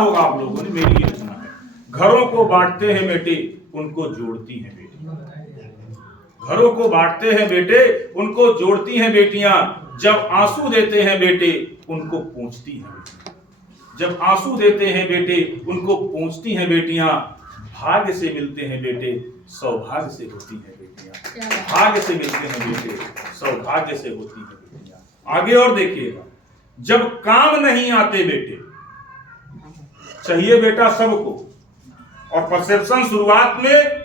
होगा आप लोगों ने, मेरी ये रचना है। घरों को बांटते हैं बेटे, उनको जोड़ती हैं बेटियां। घरों को बांटते हैं बेटे, उनको जोड़ती हैं बेटियां। जब आंसू देते हैं बेटे, उनको पूछती हैं बेटियां। जब आंसू देते हैं बेटे, उनको पूछती हैं बेटियां। भाग्य से मिलते हैं बेटे, सौभाग्य से होती हैं बेटियां। भाग्य से मिलते हैं बेटे, सौभाग्य से होती हैं बेटियां। आगे और देखिएगा, जब काम नहीं आते बेटे, चाहिए बेटा सबको, और परसेप्शन शुरुआत में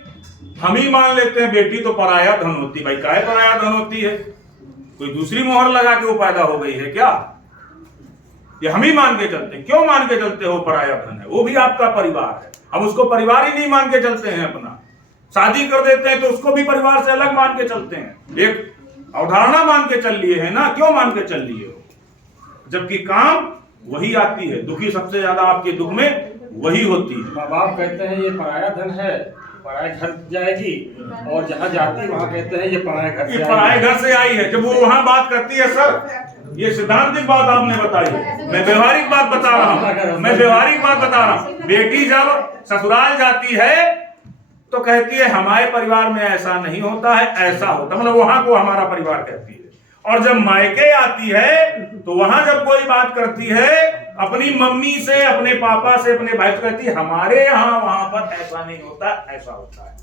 हम ही मान लेते हैं बेटी तो पराया धन होती। भाई काहे पराया धन होती है? कोई दूसरी मोहर लगा के वो पैदा हो गई है क्या? ये हम ही मान के चलते हैं। क्यों मान के चलते हो पराया धन है? वो भी आपका परिवार है। हम उसको परिवार ही नहीं मान के चलते हैं अपना। शादी कर देते हैं तो उसको भी परिवार से अलग मान के चलते हैं। एक अवधारणा मान के चल लिए है ना। क्यों मान के चल लिए हो? जबकि काम वही आती है। दुखी सबसे ज्यादा आपके दुख में वही होती है। माँ बाप कहते हैं ये पराया धन है, पराए घर जाएगी, और जहाँ जाती वहाँ कहते हैं ये पराए घर से पराए घर से आई है। जब वो वहां बात करती है, सर ये सिद्धांतिक बात आपने बताई, मैं व्यवहारिक बात बता रहा हूँ। मैं व्यवहारिक बात बता रहा हूँ। बेटी जब ससुराल जाती है तो कहती है हमारे परिवार में ऐसा नहीं होता है, ऐसा होता, मतलब वहां को हमारा परिवार कहती है। और जब मायके आती है तो वहां जब कोई बात करती है अपनी मम्मी से, अपने पापा से, अपने भाई से, कहती है हमारे यहाँ वहां पर ऐसा नहीं होता, ऐसा होता है।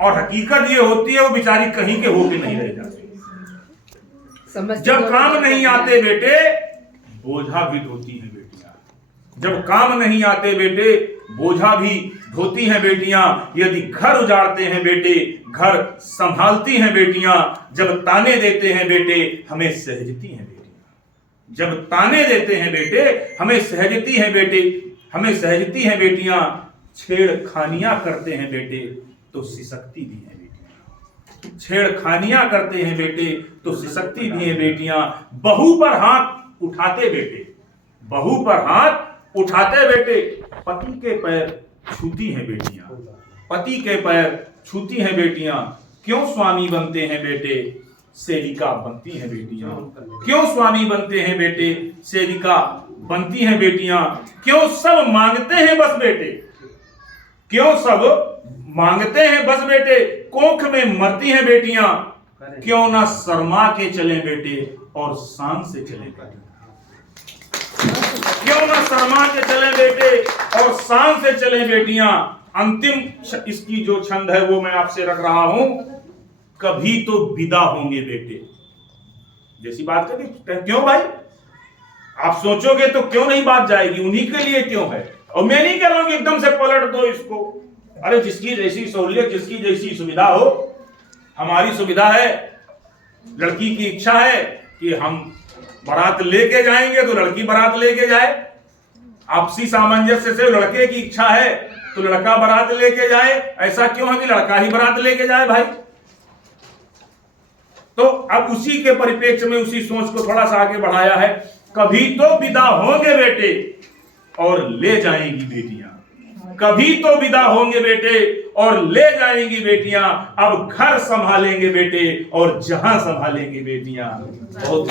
और हकीकत ये होती है वो बेचारी कहीं के होके नहीं रह जाती। जब काम नहीं आते बेटे, बोझा भी ढोती हैं बेटियां। जब काम नहीं आते बेटे, बोझा भी ढोती हैं बेटियां। यदि घर उजाड़ते हैं बेटे, घर संभालती हैं बेटियां। जब ताने देते हैं बेटे, हमें सहजती हैं बेटियां। जब ताने देते हैं बेटे, हमें सहजती हैं बेटे, हमें सहजती हैं बेटियां। छेड़खानियां करते हैं बेटे तो सिसकती भी हैं बेटियां। छेड़खानियां करते हैं बेटे तो सिसकती भी हैं बेटियां। बहू पर हाथ उठाते बेटे, बहू पर हाथ उठाते बेटे, पति के पैर छूती हैं बेटियां। पति के पैर छूती हैं बेटियां। क्यों स्वामी बनते हैं बेटे, सेविका बनती हैं बेटियां। क्यों स्वामी बनते हैं बेटे, सेविका बनती हैं बेटियां। क्यों सब मांगते हैं बस बेटे, क्यों सब मांगते हैं बस बेटे, कोख में मरती हैं बेटियां। क्यों ना शर्मा के चले बेटे और शान से चले बेटे। क्यों ना शर्मा के चले बेटे और शान से चले बेटियां। अंतिम इसकी जो छंद है वो मैं आपसे रख रहा हूं, कभी तो विदा होंगे बेटे। जैसी बात करी, क्यों भाई आप सोचोगे तो क्यों नहीं बात जाएगी, उन्हीं के लिए क्यों है। और मैं नहीं कह रहा हूं कि एकदम से पलट दो इसको। अरे जिसकी जैसी सहूलियत, जिसकी जैसी सुविधा हो। हमारी सुविधा है, लड़की की इच्छा है कि हम बारात लेके जाएंगे तो लड़की बारात लेके जाए। आपसी सामंजस्य से लड़के की इच्छा है तो लड़का बारात लेके जाए। ऐसा क्यों है कि लड़का ही बारात लेके जाए भाई? तो अब उसी के परिप्रेक्ष्य में उसी सोच को थोड़ा सा आगे बढ़ाया है। कभी तो विदा होंगे बेटे और ले जाएंगी बेटियां। कभी तो विदा होंगे बेटे और ले जाएंगी बेटियां। अब घर संभालेंगे बेटे और जहां संभालेंगे बेटियां। बहुत